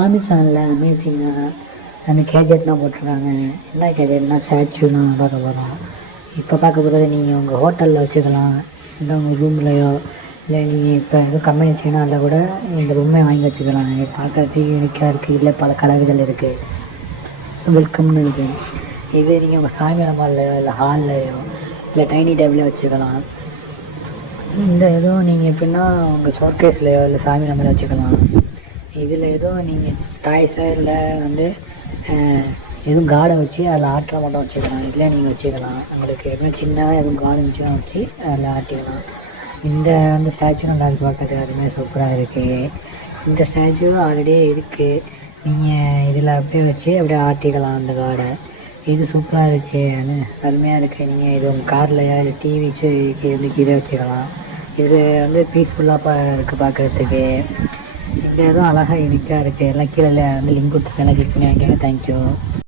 அமேசானில் அமேசிங்காக அந்த கேஜெட் தான் போட்டிருக்காங்க. என்ன கேஜெட்னா ஸ்டாச்சுலாம் பார்க்க போகிறோம். இப்போ பார்க்க போகிறது நீங்கள் உங்கள் ஹோட்டலில் வச்சுக்கலாம், இல்லை உங்கள் ரூம்லையோ, இல்லை நீங்கள் இப்போ எதுவும் கம்பெனி வச்சிங்கன்னா அதில் கூட இந்த பொம்மையை வாங்கி வச்சுக்கலாம். நீங்கள் பார்க்கறதுக்கு யூனிக்காக இருக்குது. இல்லை பல கலர்கள் இருக்குது, வெல்கம்னு இருக்குது. இதே நீங்கள் உங்கள் சாமி மால்லையோ இல்லை ஹால்லையோ இல்லை டைனிங் டேபிளோ வச்சுக்கலாம். இந்த எதுவும் நீங்கள் எப்படின்னா உங்கள் ஷோகேஸ்லையோ இல்லை சாமி ரூமில் வச்சுக்கலாம். இதில் எதுவும் நீங்கள் டாய்ஸோ இல்லை எதுவும் கார்டை வச்சு அதில் ஆட்டுற மட்டும் வச்சுக்கலாம். இதில் நீங்கள் வச்சுக்கலாம். உங்களுக்கு எப்படின்னா சின்னதாக எதுவும் கார்டன் வச்சுலாம் வச்சு அதில் ஆட்டிக்கலாம். இந்த ஸ்டாச்சு நல்லா இருக்குது, பார்க்கறதுக்கு அதுவுமே சூப்பராக இருக்குது. இந்த ஸ்டாச்சு ஆல்ரெடியே இருக்குது. நீங்கள் இதில் அப்படியே வச்சு அப்படியே ஆட்டிக்கலாம் அந்த கார்டை. இது சூப்பராக இருக்குது, அருமையாக இருக்குது. நீங்கள் இது உங்கள் கார்லையா இல்லை டிவிக்கு இதை வச்சுக்கலாம். இது பீஸ்ஃபுல்லாக இருக்குது பார்க்குறதுக்கு. இந்த இதுவும் அழகாக யூனிக்காக இருக்குது. எல்லாம் கீழே லிங்க் கொடுத்துருக்கேன், கிளிக் பண்ணி வாங்கிக்கோங்க. தேங்க்யூ.